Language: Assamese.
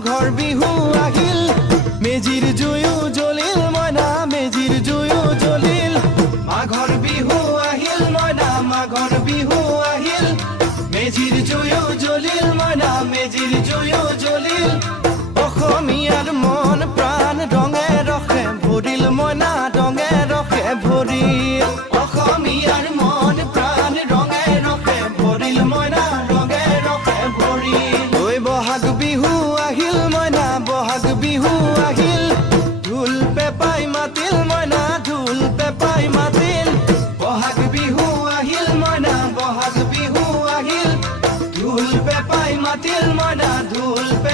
মাঘৰ বিহু আহিল মেজিৰ জুয়ো জ্বলিল মইনা মেজিৰ জুয়ো জ্বলিল মাঘৰ বিহু আহিল মইনা মাঘৰ বিহু আহিল মেজিৰ জুয়ো জ্বলিল মইনা মেজিৰ জুয়ো জ্বলিল